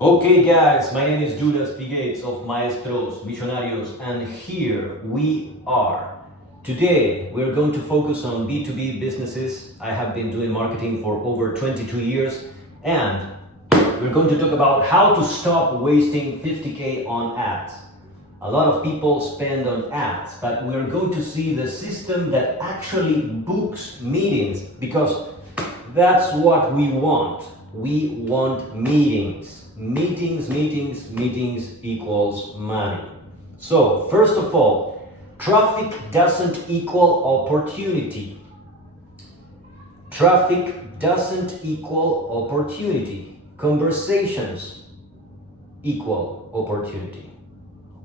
Okay guys, my name is Judas Phi Gates of Maestros, Millonarios, and here we are. Today we're going to focus on B2B businesses. I have been doing marketing for over 22 years and we're going to talk about how to stop wasting 50k on ads. A lot of people spend on ads, but we're going to see the system that actually books meetings because that's what we want. We want meetings. Meetings equals money. So, first of all, traffic doesn't equal opportunity. Traffic doesn't equal opportunity. Conversations equal opportunity.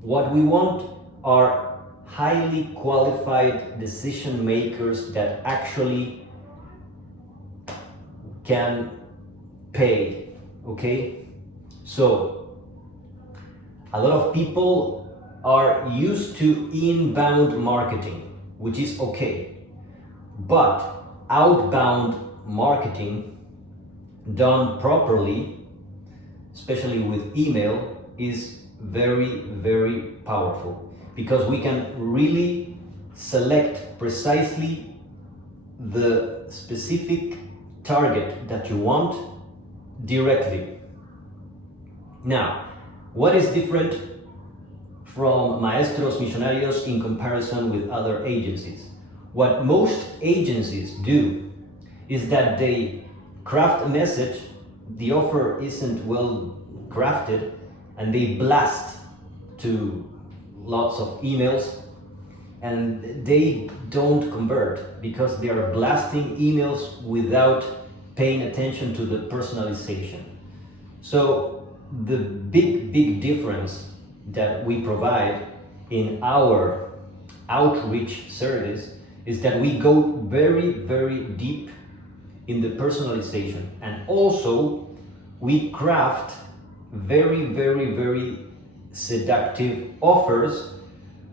What we want are highly qualified decision makers that actually can pay, okay? So, a lot of people are used to inbound marketing, which is okay, but outbound marketing done properly, especially with email, is very powerful because we can really select precisely the specific target that you want directly. Now, what is different from Maestros Millonarios in comparison with other agencies? What most agencies do is that they craft a message, the offer isn't well crafted, and they blast to lots of emails and they don't convert because they are blasting emails without paying attention to the personalization. So the big difference that we provide in our outreach service is that we go very deep in the personalization, and also we craft very seductive offers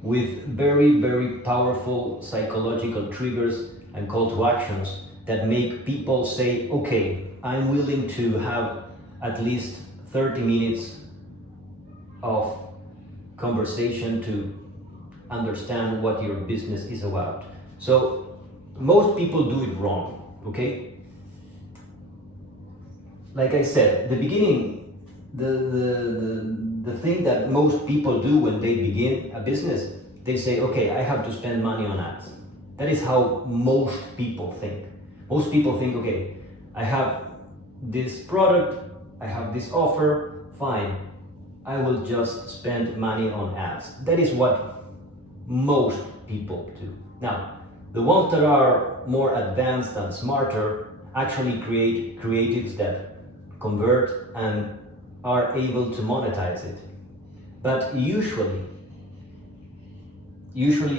with very powerful psychological triggers and call to actions that make people say, okay, I'm willing to have at least 30 minutes of conversation to understand what your business is about. So most people do it wrong, okay? Like I said, the beginning, the thing that most people do when they begin a business, they say, okay, I have to spend money on ads. That is how most people think. Most people think, okay, I have this product, I have this offer, fine, I will just spend money on ads. That is what most people do. Now, the ones that are more advanced and smarter actually create creatives that convert and are able to monetize it. But usually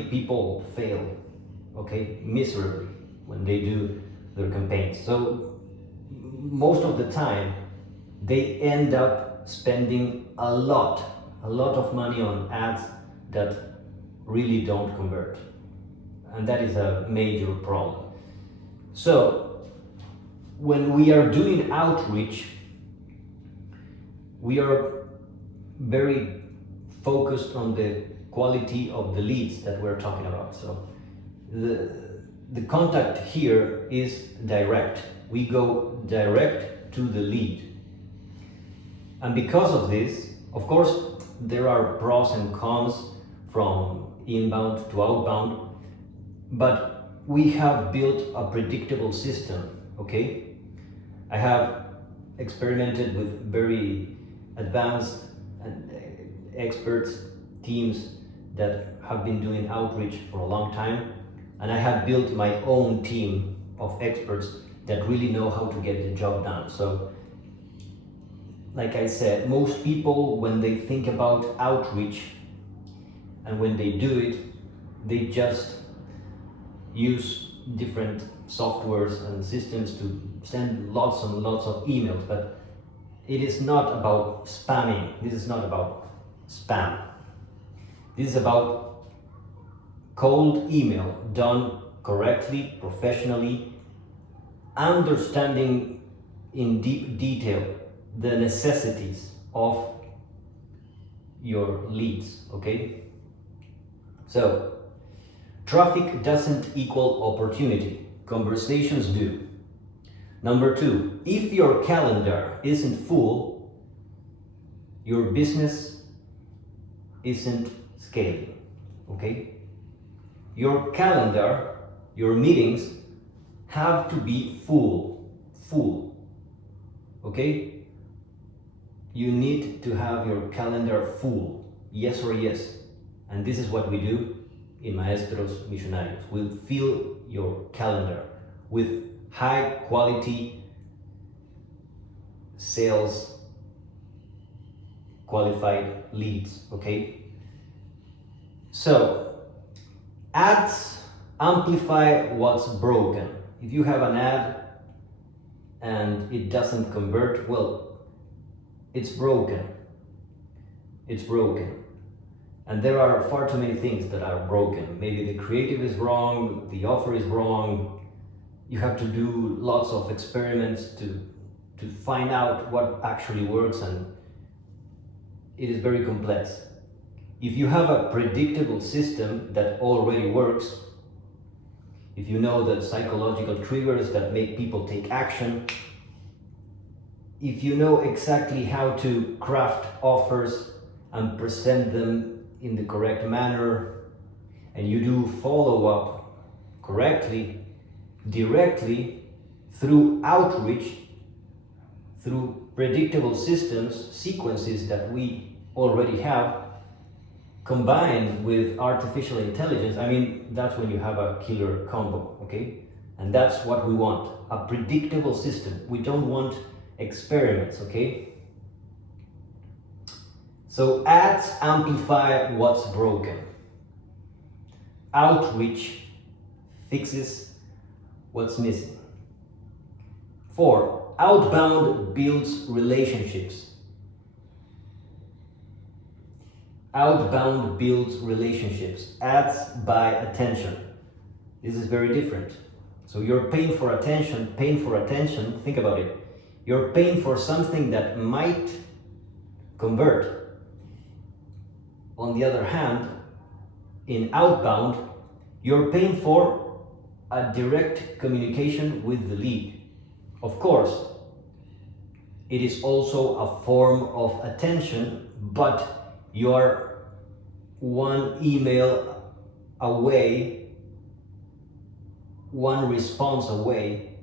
people fail, okay, miserably when they do their campaigns. So most of the time they end up spending a lot of money on ads that really don't convert, and that is a major problem. So when we are doing outreach, we are very focused on the quality of the leads that we're talking about. So the contact here is direct. We go direct to the lead. And because of this, of course, there are pros and cons from inbound to outbound, but we have built a predictable system, okay? I have experimented with very advanced and experts, teams that have been doing outreach for a long time, and I have built my own team of experts that really know how to get the job done. So, like I said, most people, when they think about outreach and when they do it, they just use different softwares and systems to send lots and lots of emails, but it is not about spamming. This is not about spam. This is about cold email done correctly, professionally, understanding in deep detail the necessities of your leads, okay? So, traffic doesn't equal opportunity, conversations do. Number 2, if your calendar isn't full, your business isn't scaling, okay? Your calendar, your meetings have to be full, okay? You need to have your calendar full, yes or yes. And this is what we do in Maestros Millonarios. We'll fill your calendar with high quality sales qualified leads, okay? So, ads amplify what's broken. If you have an ad and it doesn't convert, well, it's broken. It's broken. And there are far too many things that are broken. Maybe the creative is wrong, the offer is wrong. You have to do lots of experiments to find out what actually works, and it is very complex. If you have a predictable system that already works, if you know the psychological triggers that make people take action, if you know exactly how to craft offers and present them in the correct manner, and you do follow-up correctly, directly, through outreach, through predictable systems, sequences that we already have, combined with artificial intelligence, I mean, that's when you have a killer combo, okay? And that's what we want, a predictable system. We don't want experiments, okay? So ads amplify what's broken. Outreach fixes what's missing. 4, outbound builds relationships. Outbound builds relationships. Ads buy attention. This is very different. So you're paying for attention, think about it. You're paying for something that might convert. On the other hand, in outbound, you're paying for a direct communication with the lead. Of course, it is also a form of attention, but you're one email away, one response away.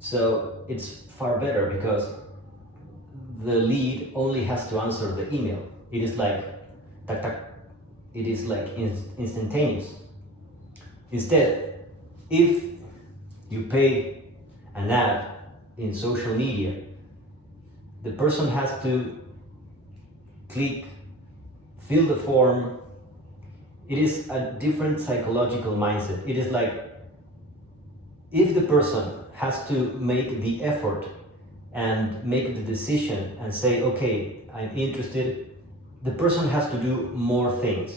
So it's far better because the lead only has to answer the email. It is like tac tac. It is like instantaneous. Instead, if you pay an ad in social media, the person has to click, fill the form. It is a different psychological mindset. It is like if the person has to make the effort and make the decision and say, okay, I'm interested, the person has to do more things.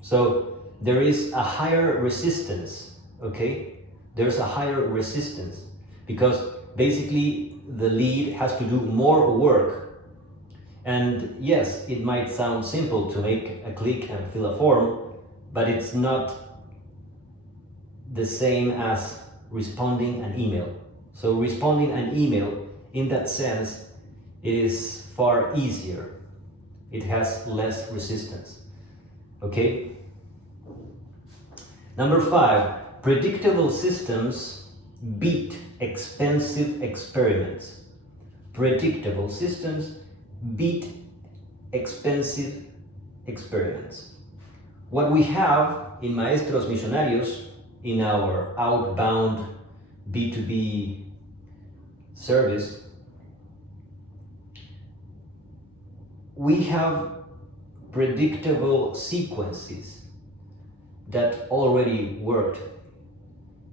So there is a higher resistance, okay? There's a higher resistance because basically the lead has to do more work. And yes, it might sound simple to make a click and fill a form, but it's not the same as responding an email. So responding an email, in that sense, it is far easier. It has less resistance, okay? Number 5, predictable systems beat expensive experiments. Predictable systems beat expensive experiments. What we have in Maestros Millonarios, in our outbound B2B service, we have predictable sequences that already worked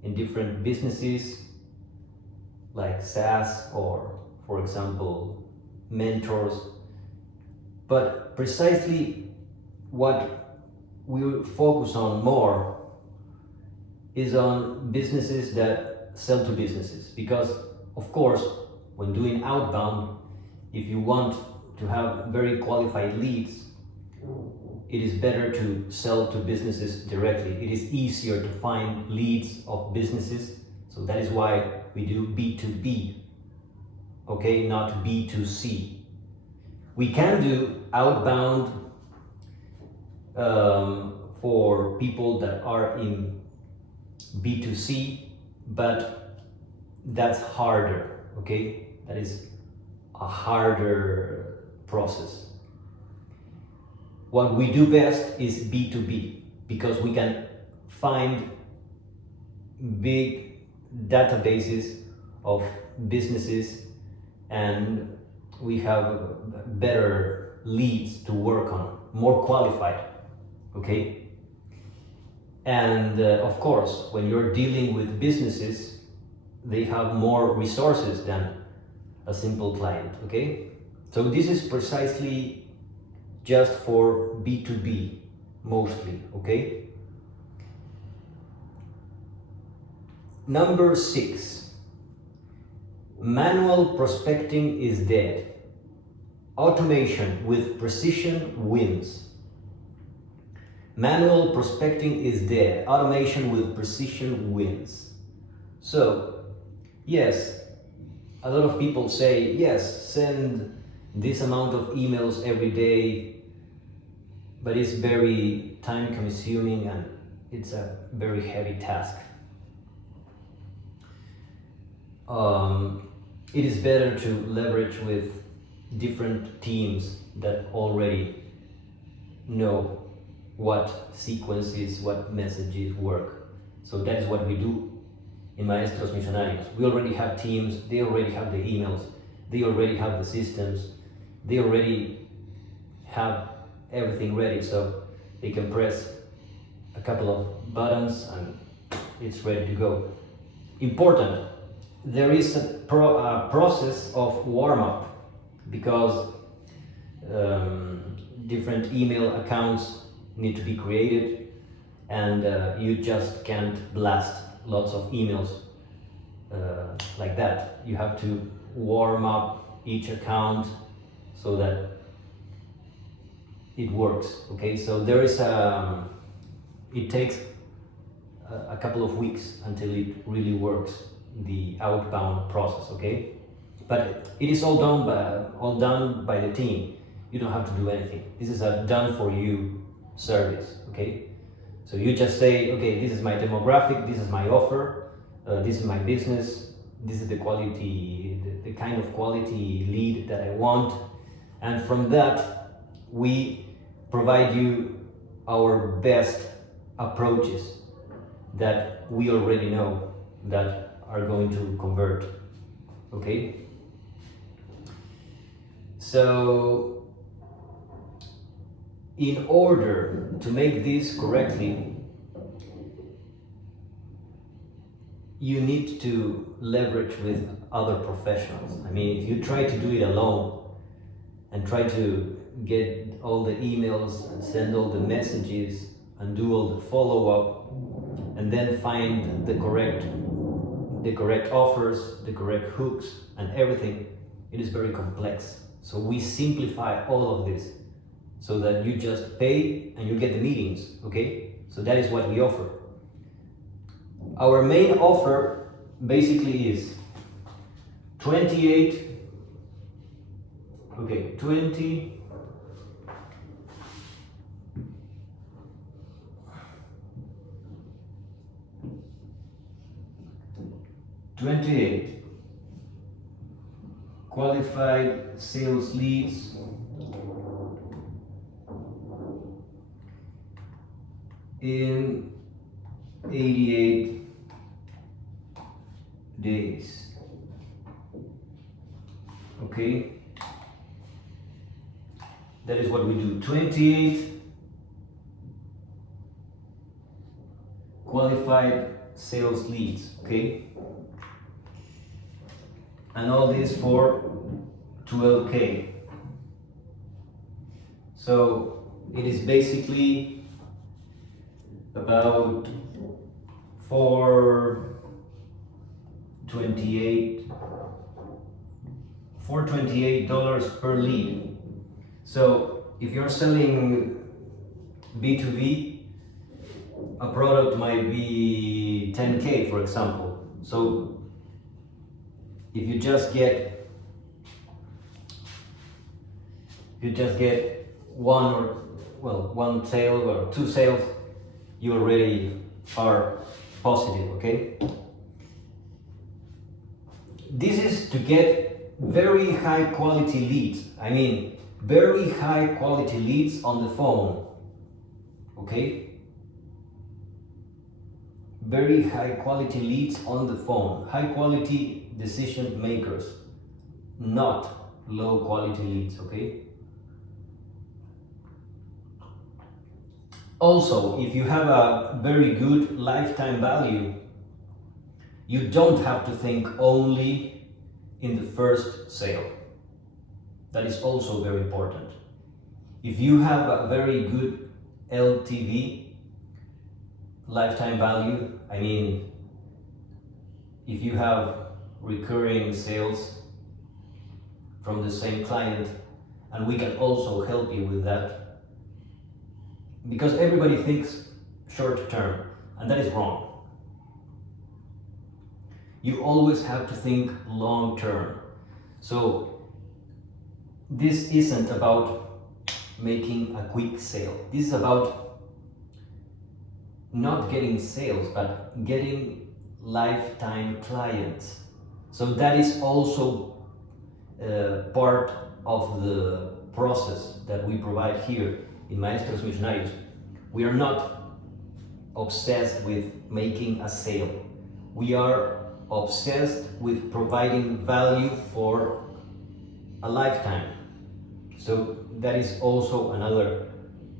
in different businesses like SaaS or, for example, mentors. But precisely what we focus on more is on businesses that sell to businesses, because of course when doing outbound, if you want to have very qualified leads, it is better to sell to businesses directly. It is easier to find leads of businesses, so that is why we do B2B, okay, not B2C. We can do outbound for people that are in B2C, but that's harder, okay? That is a harder process. What we do best is B2B, because we can find big databases of businesses and we have better leads to work on, more qualified, okay? And of course, when you're dealing with businesses, they have more resources than a simple client, okay? So this is precisely just for B2B, mostly, okay? Number 6, manual prospecting is dead. Automation with precision wins. Manual prospecting is dead. Automation with precision wins. So, yes, a lot of people say, yes, send this amount of emails every day, but it's very time consuming and it's a very heavy task. It is better to leverage with different teams that already know what sequences, what messages work. So that is what we do in Maestros Millonarios. We already have teams, they already have the emails, they already have the systems, they already have everything ready, so they can press a couple of buttons and it's ready to go. Important, there is a process of warm-up, because different email accounts need to be created and you just can't blast lots of emails like that. You have to warm up each account so that it works, okay? So there is it takes a couple of weeks until it really works, the outbound process, okay? But it is all done by the team. You don't have to do anything. This is a done for you service, okay? So you just say, okay, this is my demographic, this is my offer, this is my business, this is the quality, the kind of quality lead that I want, and from that we provide you our best approaches that we already know that are going to convert, okay? So in order to make this correctly, you need to leverage with other professionals. I mean, if you try to do it alone and try to get all the emails and send all the messages and do all the follow-up and then find the correct offers, the correct hooks and everything, it is very complex. So we simplify all of this so that you just pay and you get the meetings, okay? So that is what we offer. Our main offer basically is 20 28 qualified sales leads in 88 days. Okay, that is what we do. 28 qualified sales leads, okay, and all this for 12K. So it is basically about $428 per lead. So if you're selling B2B, a product might be 10K, for example. So if you just get one sale or two sales, you already are positive, okay? This is to get very high quality leads. I mean, very high quality leads on the phone, okay? Very high quality leads on the phone. High quality decision makers, not low quality leads, okay? Also, if you have a very good lifetime value, you don't have to think only in the first sale. That is also very important. If you have a very good LTV, lifetime value, I mean, if you have recurring sales from the same client, and we can also help you with that, because everybody thinks short term, and that is wrong. You always have to think long term. So this isn't about making a quick sale. This is about not getting sales, but getting lifetime clients. So that is also part of the process that we provide here in Maestros Millonarios. We are not obsessed with making a sale. We are obsessed with providing value for a lifetime. So that is also another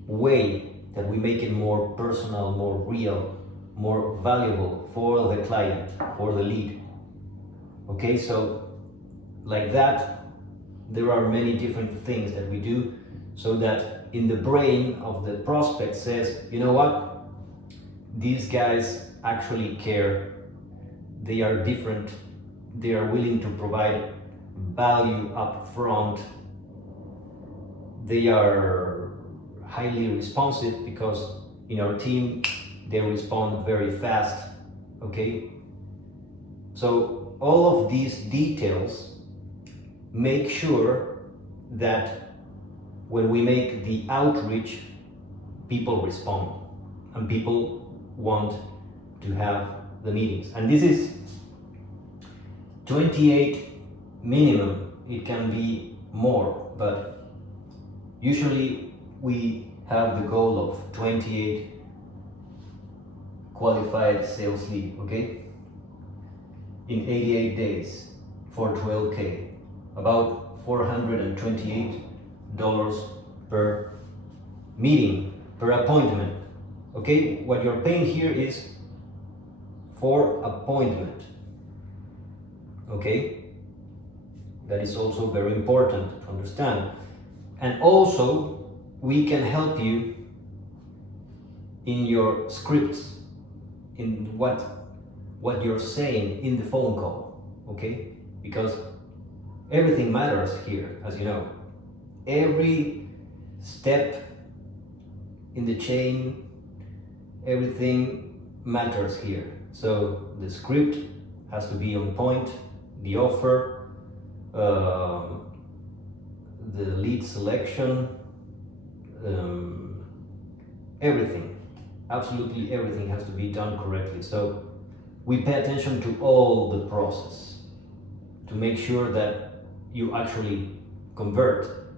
way that we make it more personal, more real, more valuable for the client, for the lead. Okay, so like that, there are many different things that we do so that in the brain of the prospect says, you know what, these guys actually care, they are different, they are willing to provide value up front, they are highly responsive because in our team they respond very fast, okay? So all of these details make sure that when we make the outreach, people respond and people want to have the meetings. And this is 28 minimum, it can be more, but usually we have the goal of 28 qualified sales lead, okay? In 88 days for 12K, about $428 per meeting, per appointment, okay? What you're paying here is for appointment, okay? That is also very important to understand. And also, we can help you in your scripts, in what you're saying in the phone call, okay? Because everything matters here, as you know. Every step in the chain, everything matters here. So the script has to be on point, the offer, the lead selection, everything, absolutely everything has to be done correctly. So we pay attention to all the process to make sure that you actually convert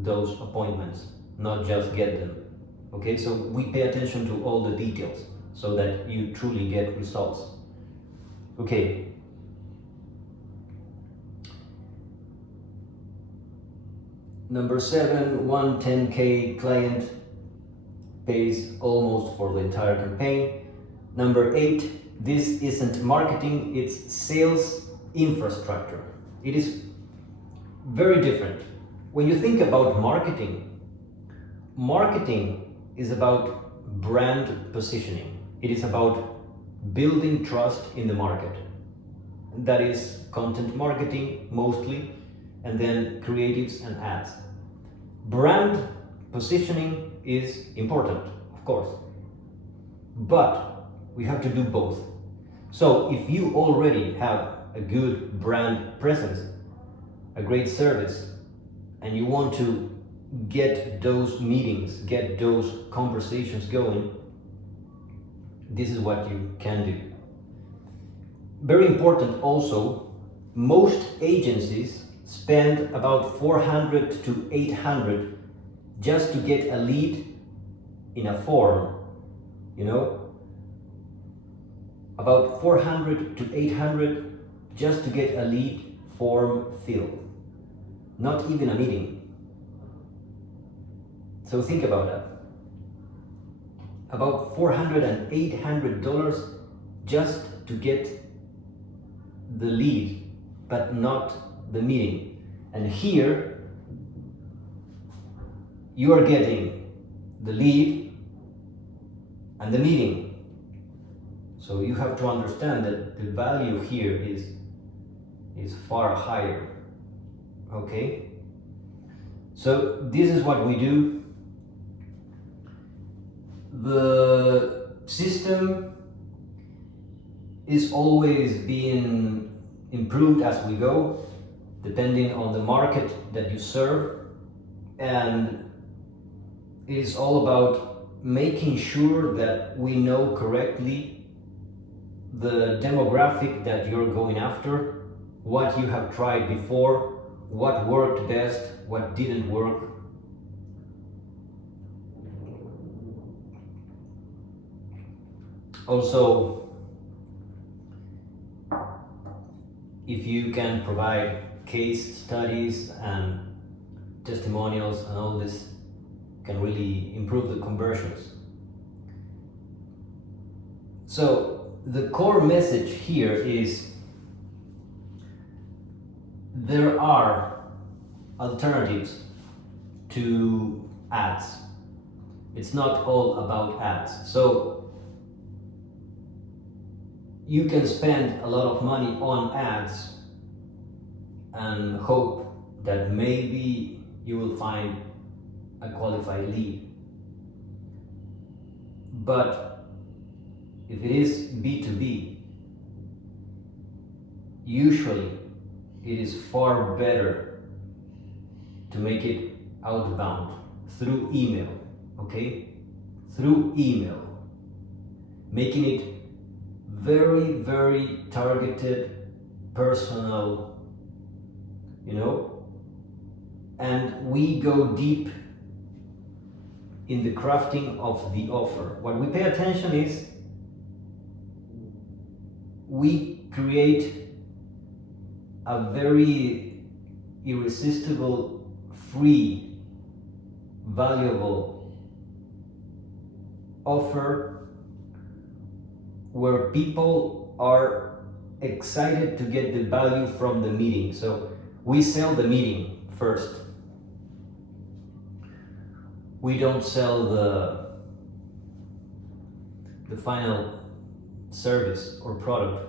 those appointments, not just get them. Okay, so we pay attention to all the details so that you truly get results. Okay. Number 7, 10K client pays almost for the entire campaign. Number 8, this isn't marketing, it's sales infrastructure. It is very different. When you think about marketing, marketing is about brand positioning. It is about building trust in the market. That is content marketing mostly, and then creatives and ads. Brand positioning is important, of course, but we have to do both. So if you already have a good brand presence, a great service, and you want to get those meetings, get those conversations going, this is what you can do. Very important also, most agencies spend about 400 to 800 just to get a lead in a form, about 400 to 800 just to get a lead form filled, not even a meeting. So think about that. About $400 and $800 just to get the lead, but not the meeting. And here you are getting the lead and the meeting. So you have to understand that the value here is far higher. Okay? So this is what we do. The system is always being improved as we go, depending on the market that you serve, and it is all about making sure that we know correctly the demographic that you're going after, what you have tried before, what worked best, what didn't work. Also, if you can provide case studies and testimonials and all this, can really improve the conversions. So the core message here is there are alternatives to ads. It's not all about ads. So you can spend a lot of money on ads and hope that maybe you will find a qualified lead. But if it is B2B, usually it is far better to make it outbound through email, okay? Through email, making it very, very targeted, personal, and we go deep in the crafting of the offer. What we pay attention is we create a very irresistible, free, valuable offer where people are excited to get the value from the meeting. So we sell the meeting first. We don't sell the final service or product.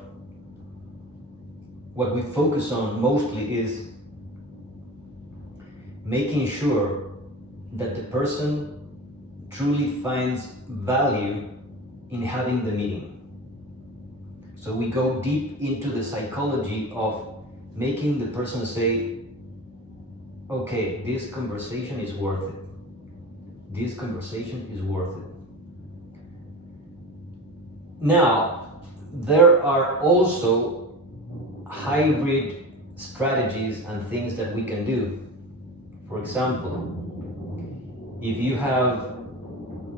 What we focus on mostly is making sure that the person truly finds value in having the meeting. So we go deep into the psychology of making the person say, okay, this conversation is worth it. This conversation is worth it. Now, there are also hybrid strategies and things that we can do. For example, if you have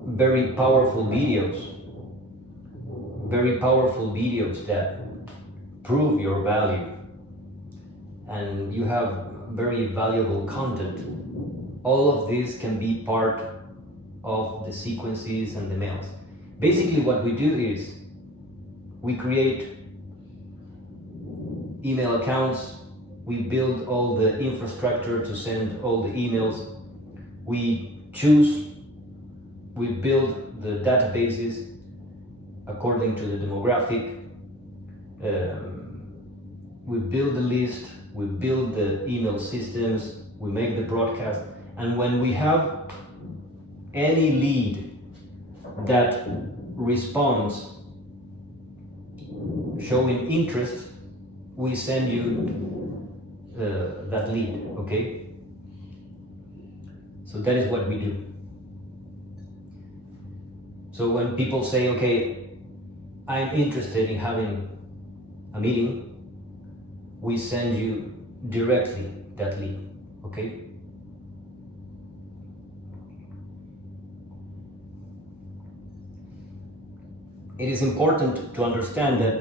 very powerful videos that prove your value, and you have very valuable content, all of this can be part of the sequences and the mails. Basically what we do is we create email accounts, we build all the infrastructure to send all the emails, we build the databases according to the demographic, we build the list, we build the email systems, we make the broadcast, And when we have any lead that responds showing interest, we send you that lead, okay? So that is what we do. So when people say, okay, I'm interested in having a meeting, we send you directly that lead, okay? It is important to understand that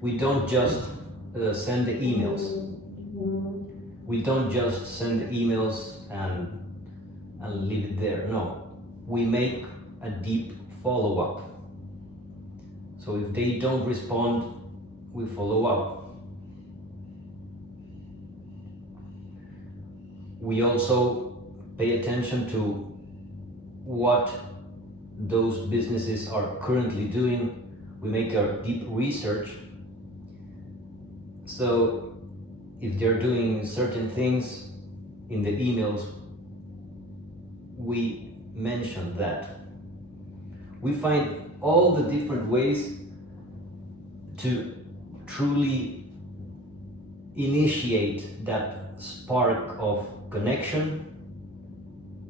we don't just send the emails. We don't just send the emails and leave it there. No, we make a deep follow-up. So if they don't respond, we follow up. We also pay attention to what those businesses are currently doing. We make our deep research. So if they're doing certain things in the emails, we mention that. We find all the different ways to truly initiate that spark of connection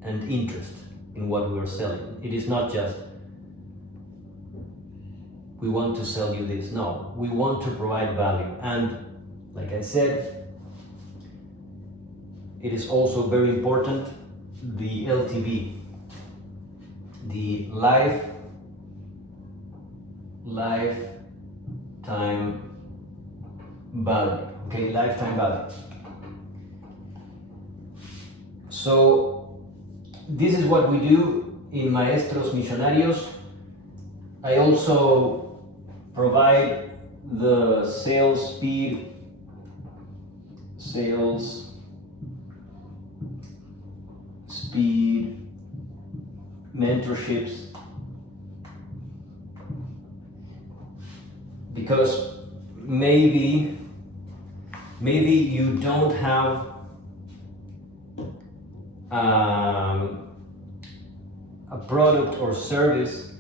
and interest in what we are selling. It is not just we want to sell you this. No, we want to provide value. And like I said, it is also very important, the LTV, the lifetime value, okay, lifetime value. So this is what we do in Maestros Millonarios. I also provide the sales speed mentorships, because maybe you don't have a product or service,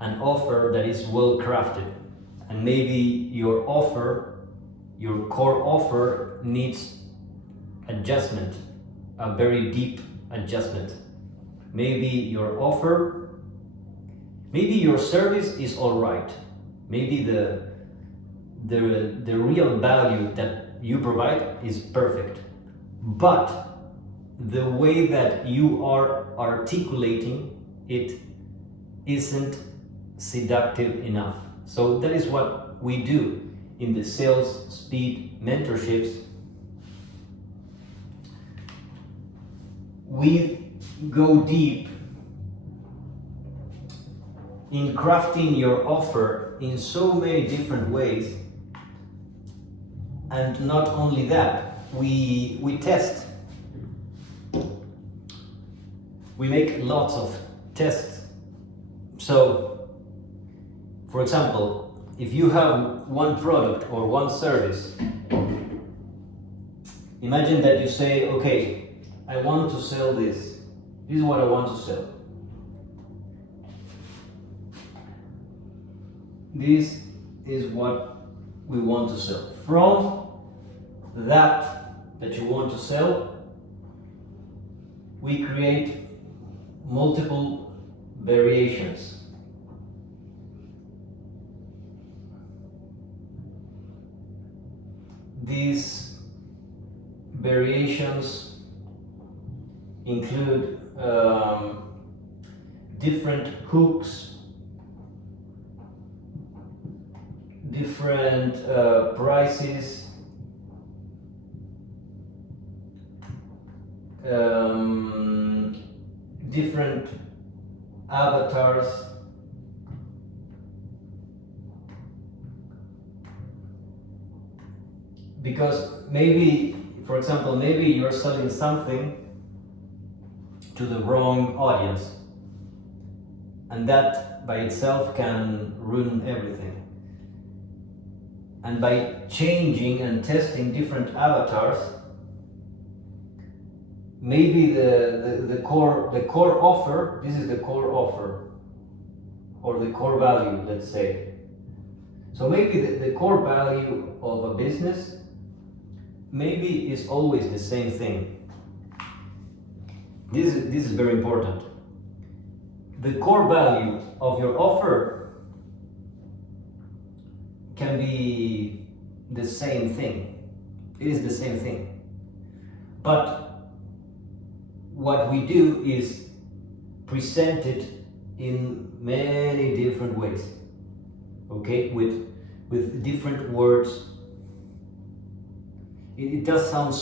an offer that is well crafted, and maybe your core offer needs adjustment, a very deep adjustment. Maybe your service is all right. Maybe the real value that you provide is perfect, but the way that you are articulating it isn't seductive enough. So that is what we do in the sales speed mentorships. We go deep in crafting your offer in so many different ways, and not only that, we test. We make lots of tests. So, for example, if you have one product or one service, imagine that you say, okay, I want to sell this. This is what I want to sell. This is what we want to sell. From that you want to sell, we create multiple variations. These variations include different hooks, different prices, different avatars, because maybe, for example, maybe you're selling something to the wrong audience, and that by itself can ruin everything. And by changing and testing different avatars, maybe the core offer, this is the core offer, or the core value, let's say. So maybe the core value of a business maybe is always the same thing. This is very important. The core value of your offer can be the same thing. It is the same thing. But what we do is present it in many different ways. Okay, with different words. It does sound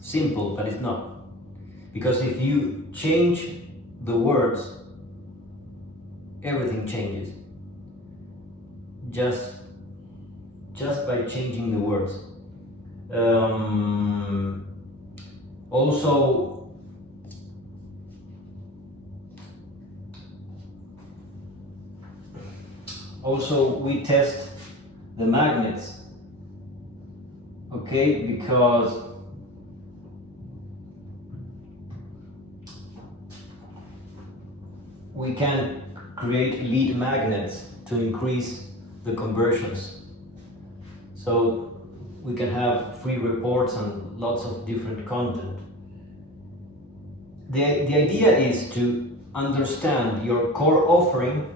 simple, but it's not. Because if you change the words, everything changes. Just by changing the words. Also, we test the magnets, okay, because we can create lead magnets to increase the conversions. So we can have free reports and lots of different content. The idea is to understand your core offering,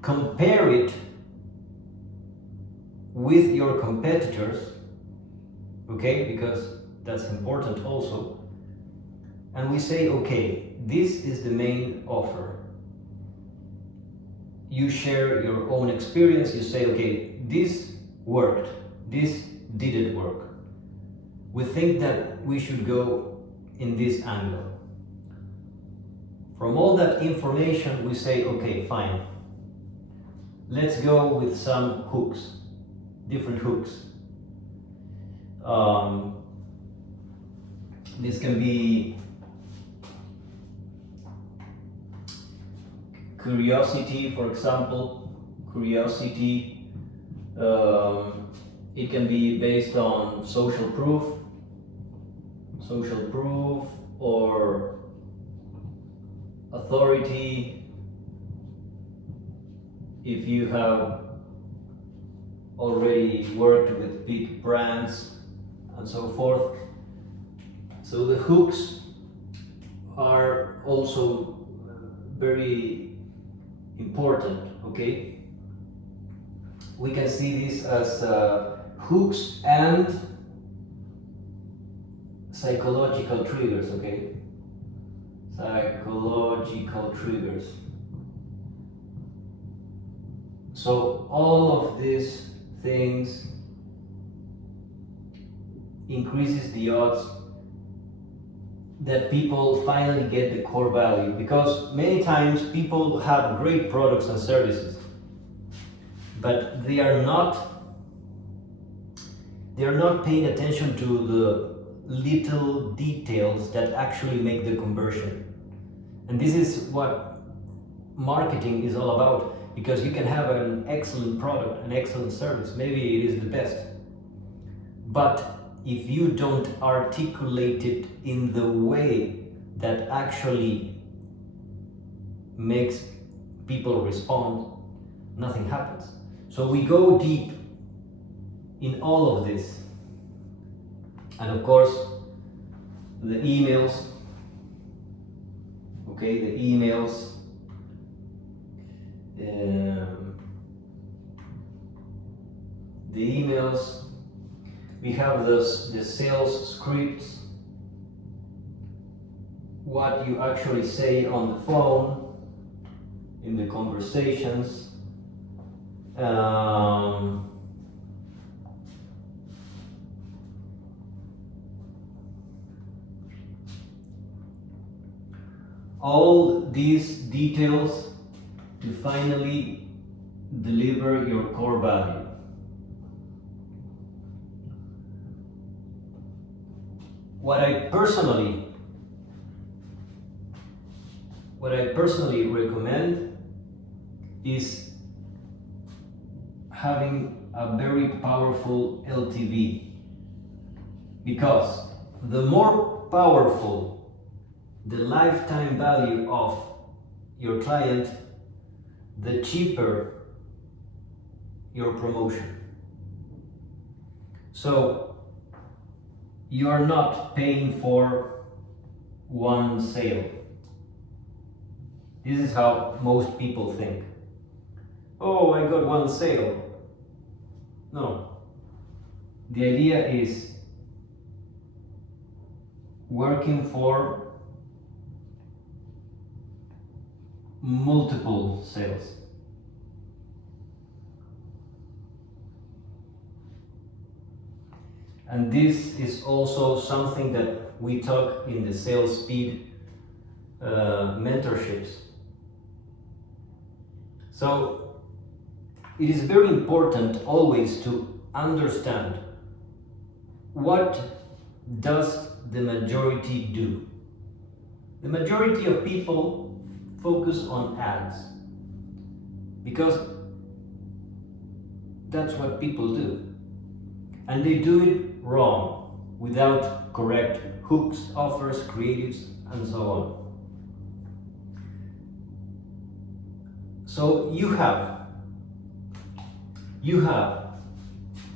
compare it with your competitors, okay, because that's important also. And we say, okay, this is the main offer. You share your own experience, you say, okay, this worked, this didn't work. We think that we should go in this angle. From all that information, we say, okay, fine. Let's go with some hooks, different hooks. This can be curiosity, for example. Curiosity. It can be based on social proof, or authority. If you have already worked with big brands and so forth. So the hooks are also very important, okay? We can see this as hooks and psychological triggers, okay? Psychological triggers. So all of these things increases the odds that people finally get the core value, because many times people have great products and services, but they are not paying attention to the little details that actually make the conversion. And this is what marketing is all about. Because you can have an excellent product, an excellent service, maybe it is the best. But if you don't articulate it in the way that actually makes people respond, nothing happens. So we go deep in all of this. And of course, the emails, okay, the emails. The emails, we have the sales scripts, what you actually say on the phone, in the conversations. All these details to finally deliver your core value. What I personally recommend is having a very powerful LTV, because the more powerful the lifetime value of your client, the cheaper your promotion. So you are not paying for one sale. This is how most people think. Oh, I got one sale. No. The idea is working for multiple sales. And this is also something that we talk in the sales speed mentorships. So it is very important always to understand what does the majority do. The majority of people focus on ads because that's what people do. And they do it wrong, without correct hooks, offers, creatives, and so on. So you have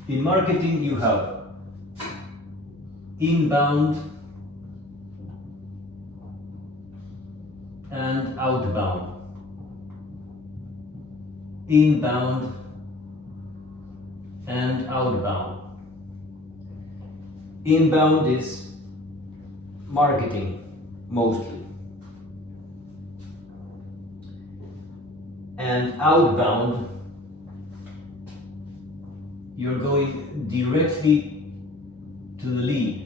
in marketing, you have inbound and outbound. Inbound and outbound. Inbound is marketing mostly, and outbound, you're going directly to the lead,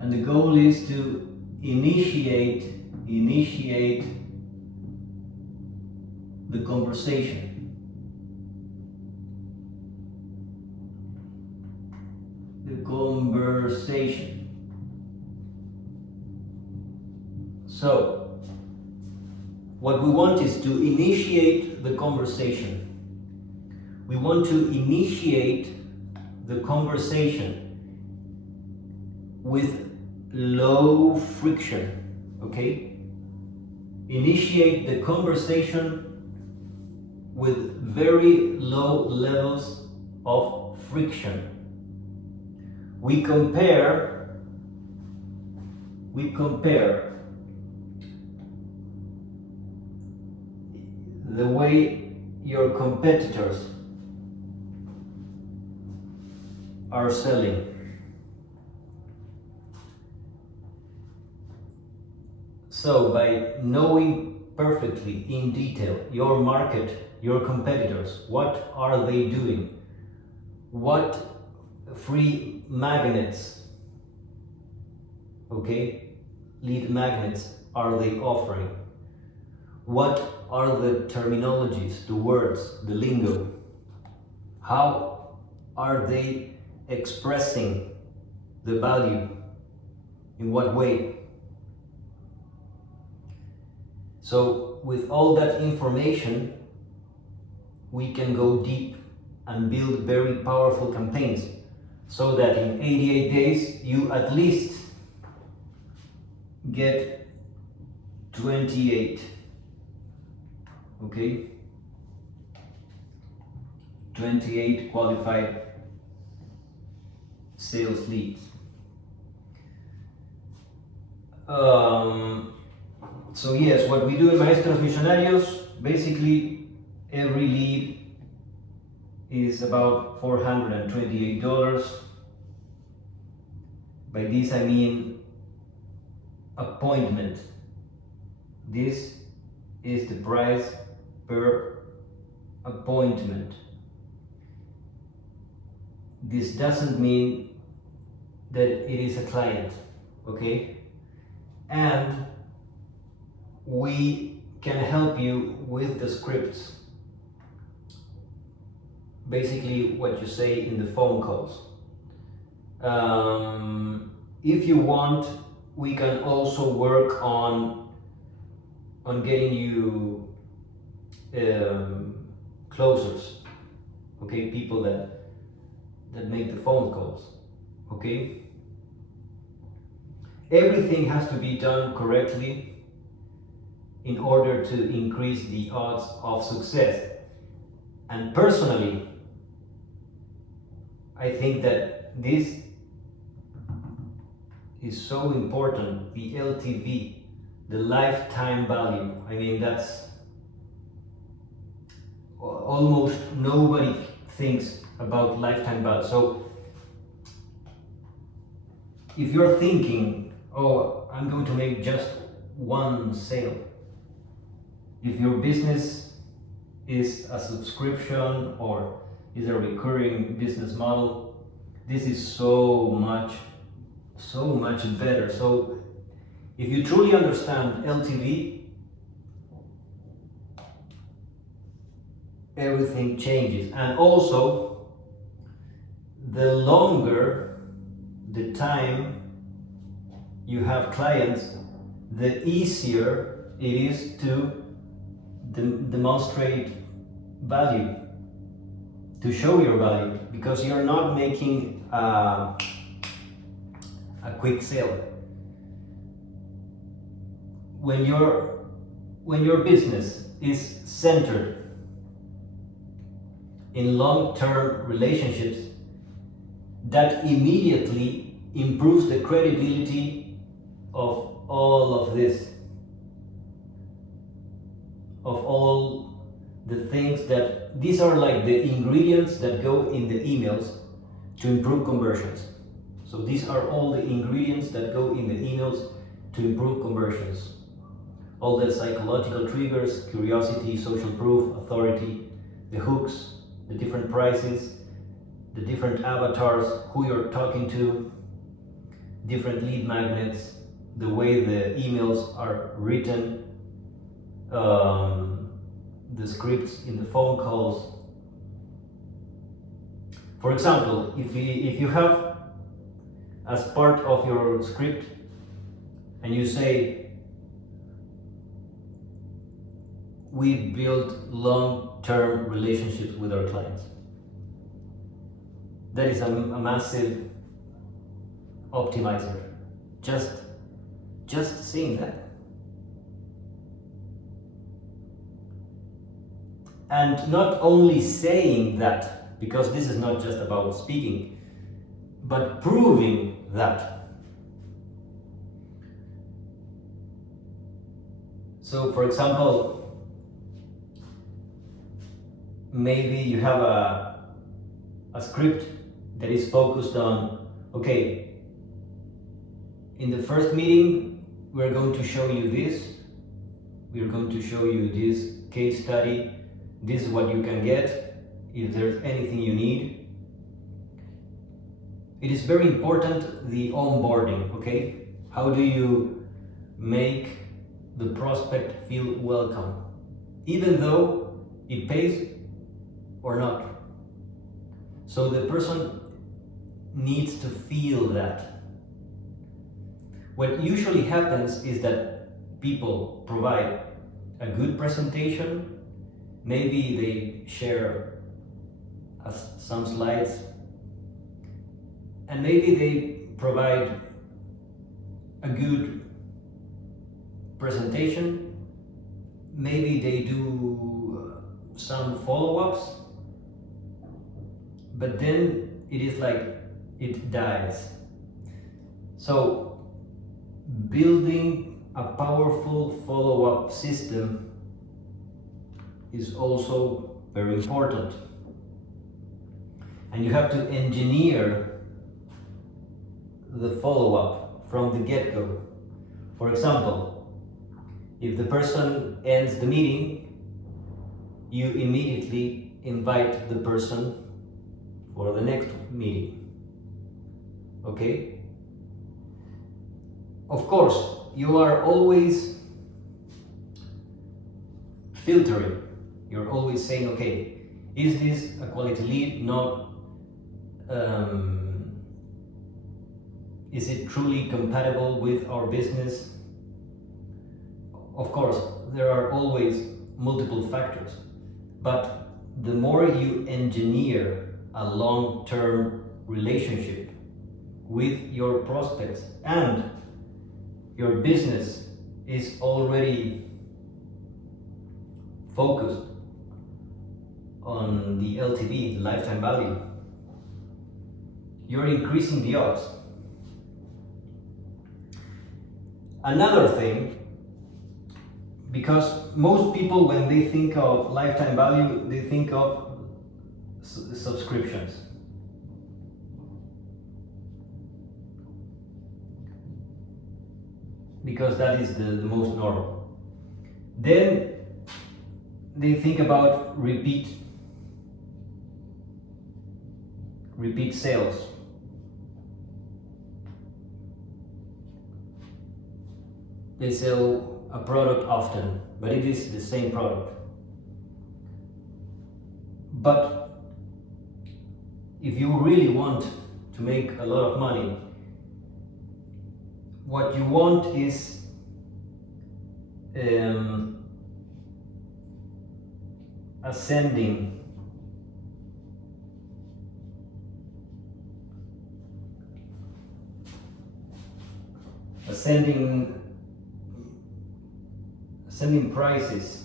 and the goal is to initiate the conversation. So, what we want is to initiate the conversation. We want to initiate the conversation with low friction, okay? Initiate the conversation with very low levels of friction. We compare the way your competitors are selling. So by knowing perfectly in detail your market, your competitors, what are they doing? What free magnets, okay, lead magnets are they offering? What are the terminologies, the words, the lingo? How are they expressing the value? In what way? So with all that information, we can go deep and build very powerful campaigns so that in 88 days you at least get 28, okay? 28 qualified sales leads. So yes, what we do in Maestros Millonarios, basically every lead is about $428. By this I mean appointment. This is the price per appointment. This doesn't mean that it is a client, okay? And we can help you with the scripts. Basically what you say in the phone calls. If you want, we can also work on getting you closers, okay, people that make the phone calls. okay? Everything has to be done correctly in order to increase the odds of success. And personally, I think that this is so important, the LTV, the lifetime value. I mean, that's almost nobody thinks about lifetime value. So if you're thinking, oh, I'm going to make just one sale, if your business is a subscription or is a recurring business model, this is so much better. So if you truly understand LTV, everything changes. And also, the longer the time you have clients, the easier it is to demonstrate value, to show your value, because you're not making a quick sale. When your business is centered in long-term relationships, that immediately improves the credibility of all of this, of all the things that, these are like the ingredients that go in the emails to improve conversions. So these are all the ingredients that go in the emails to improve conversions. All the psychological triggers, curiosity, social proof, authority, the hooks, the different prices, the different avatars, who you're talking to, different lead magnets, the way the emails are written, the scripts in the phone calls. For example, if you have as part of your script and you say, we build long-term relationships with our clients, that is a massive optimizer. Just seeing that. And not only saying that, because this is not just about speaking, but proving that. So for example, maybe you have a script that is focused on, okay, in the first meeting, we're going to show you this, we're going to show you this case study, this is what you can get if there's anything you need. It is very important, the onboarding, okay? How do you make the prospect feel welcome, even though it pays or not? So the person needs to feel that. What usually happens is that people provide a good presentation, maybe they share some slides, and maybe they provide a good presentation, maybe they do some follow-ups, but then it is like it dies. So building a powerful follow-up system is also very important. And you have to engineer the follow-up from the get-go. For example, if the person ends the meeting, you immediately invite the person for the next meeting. Okay? Of course, you are always filtering. You're always saying, okay, is this a quality lead? Not. Is it truly compatible with our business? Of course, there are always multiple factors, but the more you engineer a long-term relationship, with your prospects and your business is already focused on the LTV, the lifetime value, you're increasing the odds. Another thing, because most people, when they think of lifetime value, they think of subscriptions. Because that is the most normal. Then they think about repeat sales. They sell a product often, but it is the same product. But if you really want to make a lot of money, what you want is ascending prices.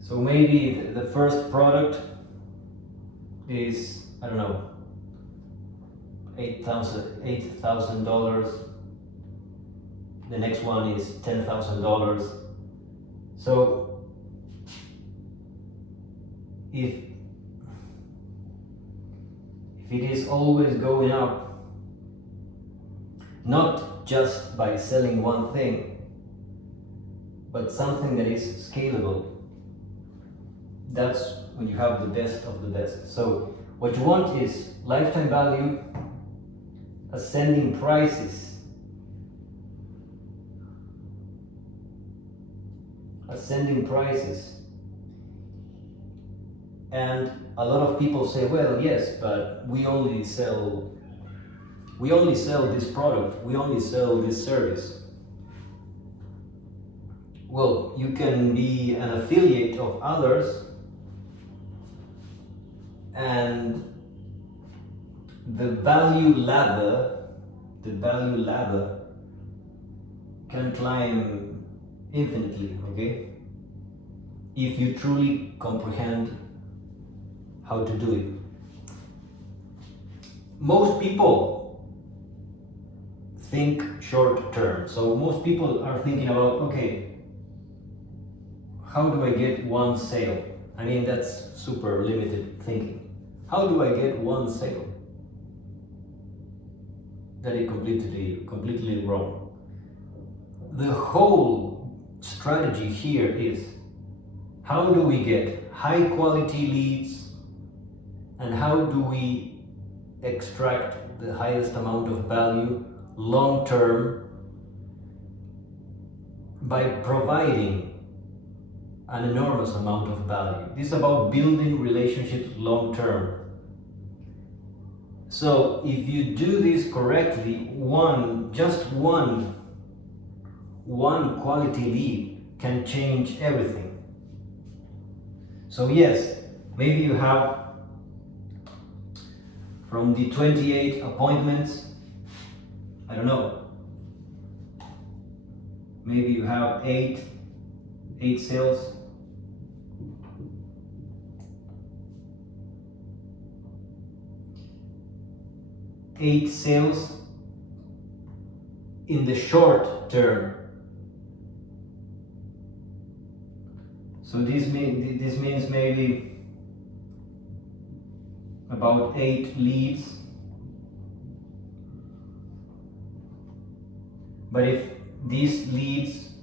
So maybe the first product is, I don't know, $8,000. The next one is $10,000. So if it is always going up, not just by selling one thing, but something that is scalable, that's when you have the best of the best. So what you want is lifetime value, ascending prices, and a lot of people say, well, yes, but we only sell this product, we only sell this service. Well, you can be an affiliate of others, and the value ladder can climb infinitely, okay? If you truly comprehend how to do it. Most people think short term. So most people are thinking about, okay, how do I get one sale? I mean, that's super limited thinking. How do I get one sale? That is completely wrong. The whole strategy here is, how do we get high quality leads and how do we extract the highest amount of value long term by providing an enormous amount of value. This is about building relationships long term. So if you do this correctly, just one quality lead can change everything. So yes, maybe you have, from the 28 appointments, I don't know, maybe you have eight sales. Eight sales in the short term. So this means maybe about 8 leads. But if these leads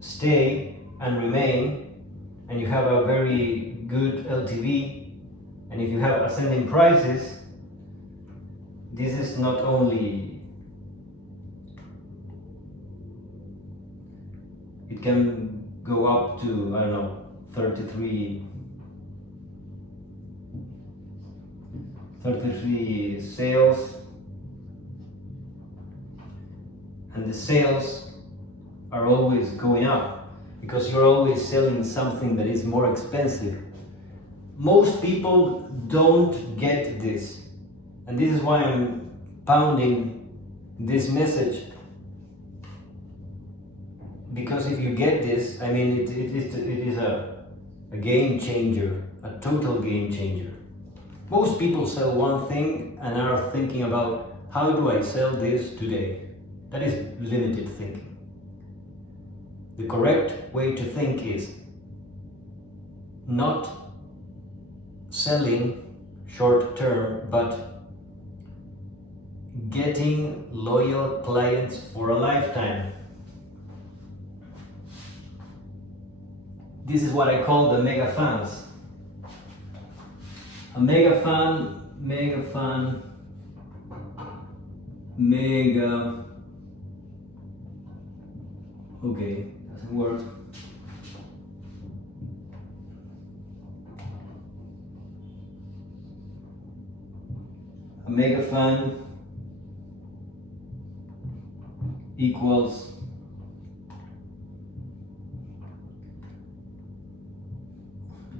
stay and remain, and you have a very good LTV, and if you have ascending prices, this is not only, it can go up to, I don't know, 33 sales, and the sales are always going up because you're always selling something that is more expensive. Most people don't get this, and this is why I'm pounding this message, because if you get this, I mean, it is a game changer, a total game changer. Most people sell one thing and are thinking about, how do I sell this today? That is limited thinking. The correct way to think is not selling short term, but getting loyal clients for a lifetime. This is what I call the MegaFans. A MegaFan, okay, doesn't work. A MegaFan equals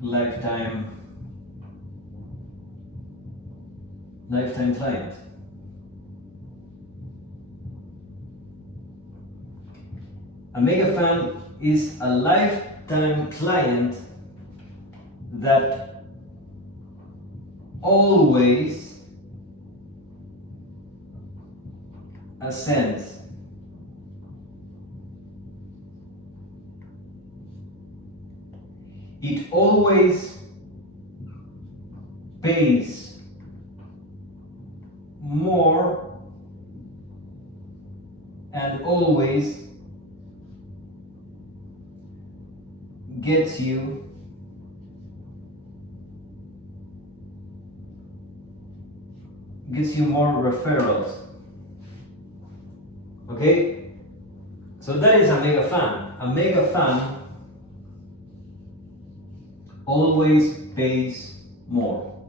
lifetime client. A MegaFan is a lifetime client that always ascends. It always pays more and always gets you more referrals. Okay? So that is a MegaFan. A MegaFan always pays more.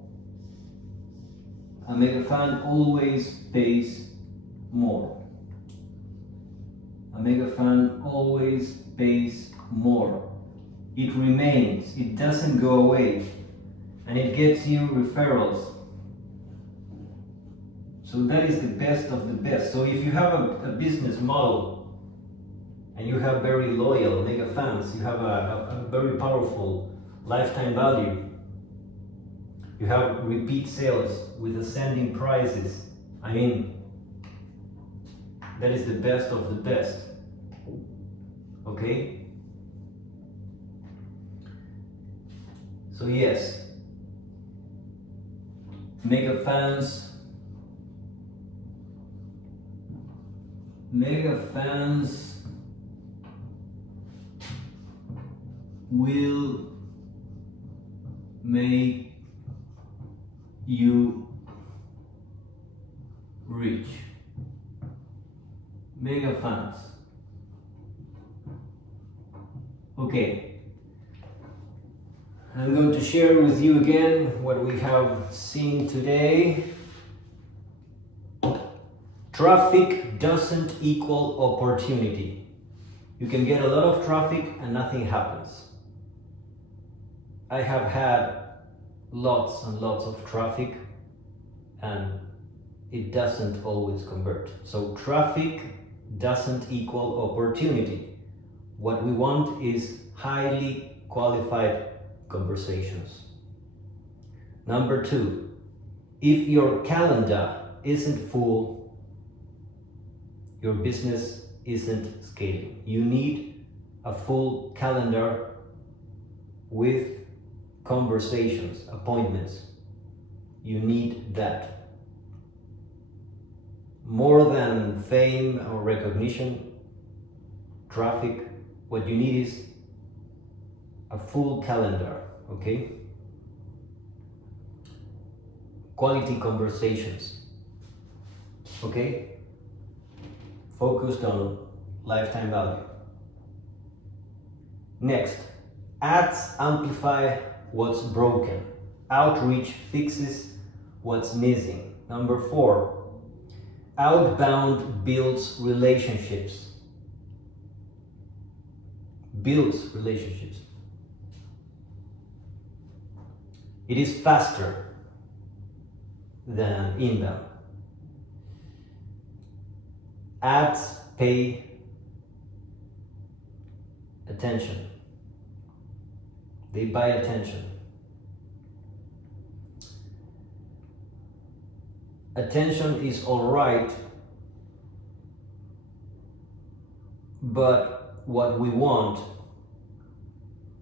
A MegaFan always pays more. A MegaFan always pays more. It remains, it doesn't go away, and it gets you referrals. So that is the best of the best. So if you have a business model and you have very loyal MegaFans, you have a very powerful lifetime value, you have repeat sales with ascending prices, I mean, that is the best of the best. Okay? So yes, MegaFans will make you rich. MegaFans. Okay. I'm going to share with you again what we have seen today. Traffic doesn't equal opportunity. You can get a lot of traffic and nothing happens. I have had lots and lots of traffic and it doesn't always convert. So traffic doesn't equal opportunity. What we want is highly qualified conversations. Number 2, if your calendar isn't full, your business isn't scaling. You need a full calendar with conversations, appointments. You need that. More than fame or recognition, traffic, what you need is a full calendar, okay? Quality conversations, okay? Focused on lifetime value. Next, ads amplify what's broken. Outreach fixes what's missing. Number 4, outbound builds relationships. builds relationships. It is faster than inbound. Ads pay attention. They buy attention. Attention is all right, but what we want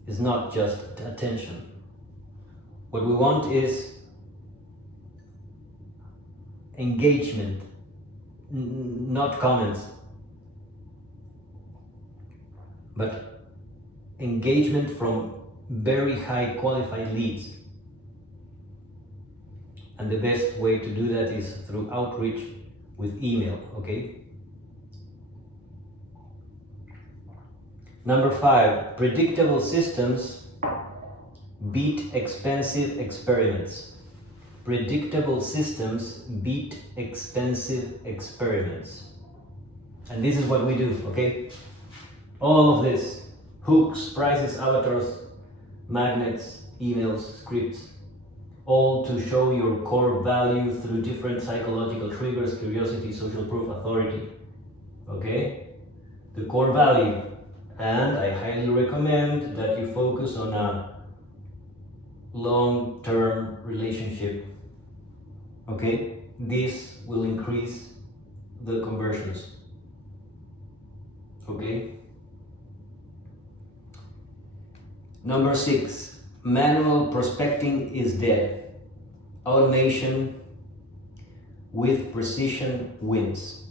is not just attention. What we want is engagement, not comments, but engagement from very high qualified leads. And the best way to do that is through outreach with email, okay? Number 5, predictable systems beat expensive experiments. Predictable systems beat expensive experiments. And this is what we do, okay? All of this, hooks, prices, avatars, magnets, emails, scripts, all to show your core value through different psychological triggers, curiosity, social proof, authority, okay? The core value. And I highly recommend that you focus on a long-term relationship, okay? This will increase the conversions, okay? Number 6, manual prospecting is dead. Automation with precision wins.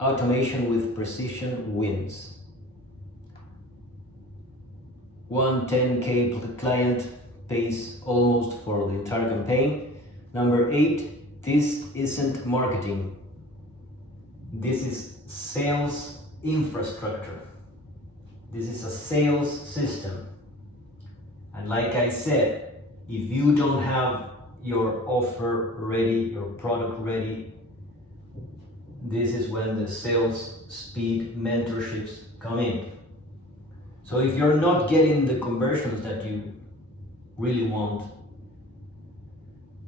Automation with precision wins. One 10K client pays almost for the entire campaign. Number 8, this isn't marketing. This is sales infrastructure. This is a sales system. And like I said, if you don't have your offer ready, your product ready, this is when the sales speed mentorships come in. So if you're not getting the conversions that you really want,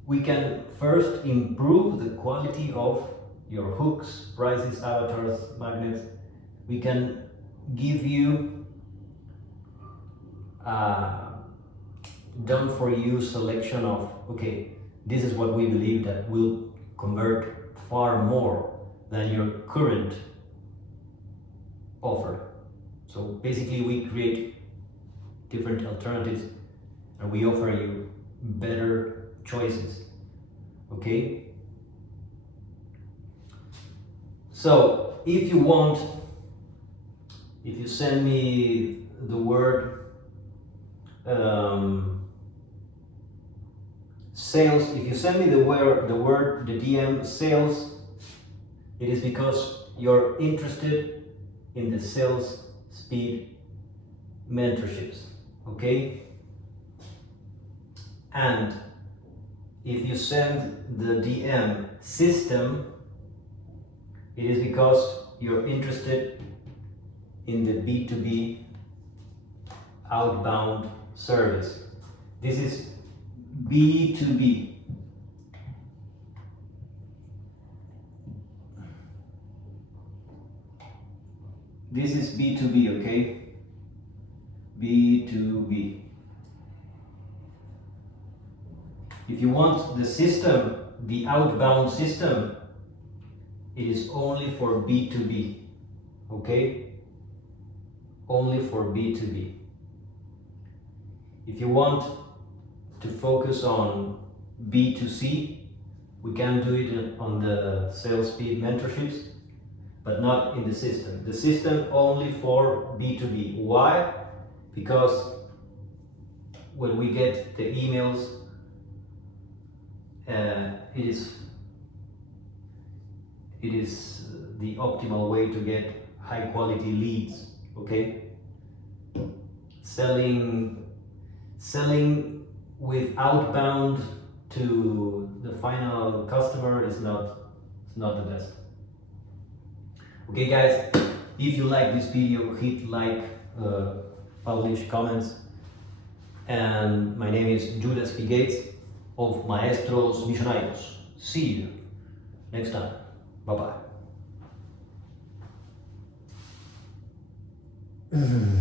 we can first improve the quality of your hooks, prices, avatars, magnets. We can give you done for you selection of, okay, this is what we believe that will convert far more than your current offer. So basically we create different alternatives and we offer you better choices, okay? So if you want, if you send me the word sales, if you send me the DM sales, it is because you're interested in the sales speed mentorships, okay? And if you send the DM system, it is because you're interested in the B2B outbound service. This is B2B. This is B2B, okay? B2B. If you want the system, the outbound system, it is only for B2B, okay? Only for B2B. If you want to focus on B2C, we can do it on the sales speed mentorships, but not in the system. The system only for B2B. Why? Because when we get the emails, it is the optimal way to get high quality leads, okay? Selling with outbound to the final customer is not the best. Okay guys, If you like this video, hit like, publish, comments. And my name is Judas Phi Gates of Maestros Millonarios. See you next time. Bye bye.